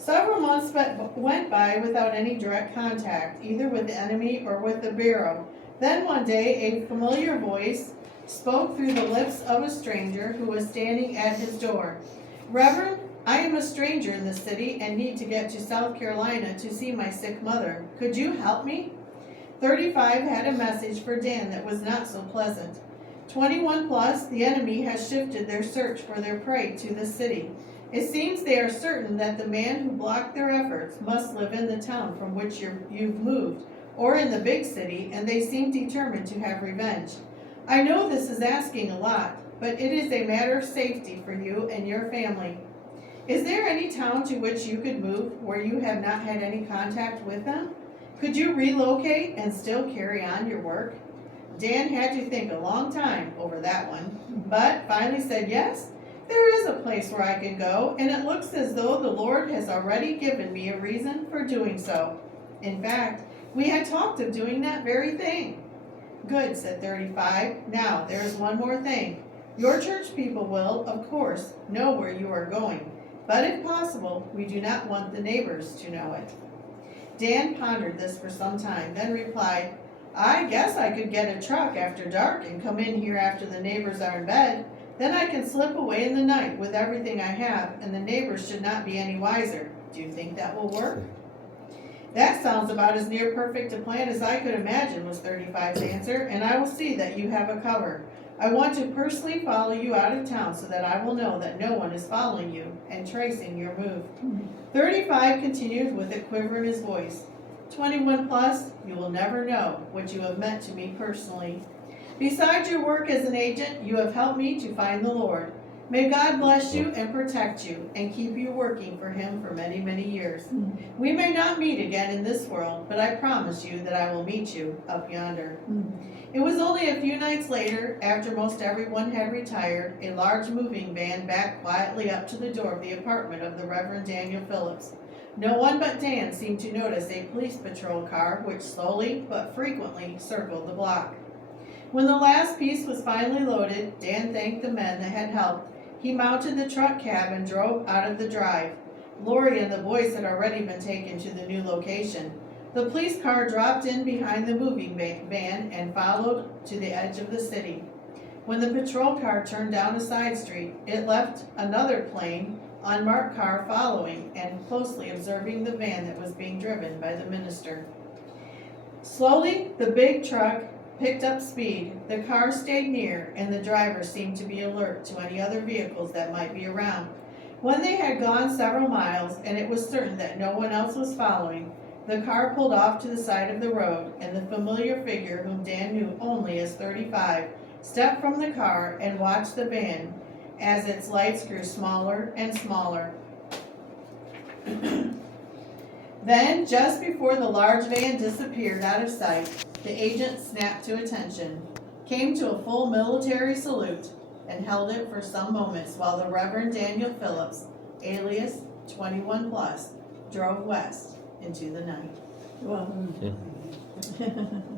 Several months went by without any direct contact, either with the enemy or with the Bureau. Then one day a familiar voice spoke through the lips of a stranger who was standing at his door. Reverend, I am a stranger in this city and need to get to South Carolina to see my sick mother. Could you help me? 35 had a message for Dan that was not so pleasant. 21 plus, the enemy has shifted their search for their prey to the city. It seems they are certain that the man who blocked their efforts must live in the town from which you've moved, or in the big city, and they seem determined to have revenge. I know this is asking a lot, but it is a matter of safety for you and your family. Is there any town to which you could move where you have not had any contact with them? Could you relocate and still carry on your work? Dan had to think a long time over that one, but finally said yes. There is a place where I can go, and it looks as though the Lord has already given me a reason for doing so. In fact, we had talked of doing that very thing. Good, said 35. Now, there is one more thing. Your church people will, of course, know where you are going, but if possible, we do not want the neighbors to know it. Dan pondered this for some time, then replied, I guess I could get a truck after dark and come in here after the neighbors are in bed. Then I can slip away in the night with everything I have, and the neighbors should not be any wiser. Do you think that will work? That sounds about as near perfect a plan as I could imagine, was 35's answer, and I will see that you have a cover. I want to personally follow you out of town so that I will know that no one is following you and tracing your move. 35 continued with a quiver in his voice. 21 plus, you will never know what you have meant to me personally. Besides your work as an agent, you have helped me to find the Lord. May God bless you and protect you and keep you working for Him for many, many years. We may not meet again in this world, but I promise you that I will meet you up yonder. It was only a few nights later, after most everyone had retired, a large moving van backed quietly up to the door of the apartment of the Reverend Daniel Phillips. No one but Dan seemed to notice a police patrol car which slowly but frequently circled the block. When the last piece was finally loaded, Dan thanked the men that had helped. He mounted the truck cab and drove out of the drive. Lori and the boys had already been taken to the new location. The police car dropped in behind the moving van and followed to the edge of the city. When the patrol car turned down a side street, it left another plain, unmarked car following and closely observing the van that was being driven by the minister. Slowly, the big truck picked up speed. The car stayed near, and the driver seemed to be alert to any other vehicles that might be around. When they had gone several miles, and it was certain that no one else was following, the car pulled off to the side of the road, and the familiar figure, whom Dan knew only as 35, stepped from the car and watched the van as its lights grew smaller and smaller. Then, just before the large van disappeared out of sight, the agent snapped to attention, came to a full military salute, and held it for some moments while the Reverend Daniel Phillips, alias 21 plus, drove west into the night. Well,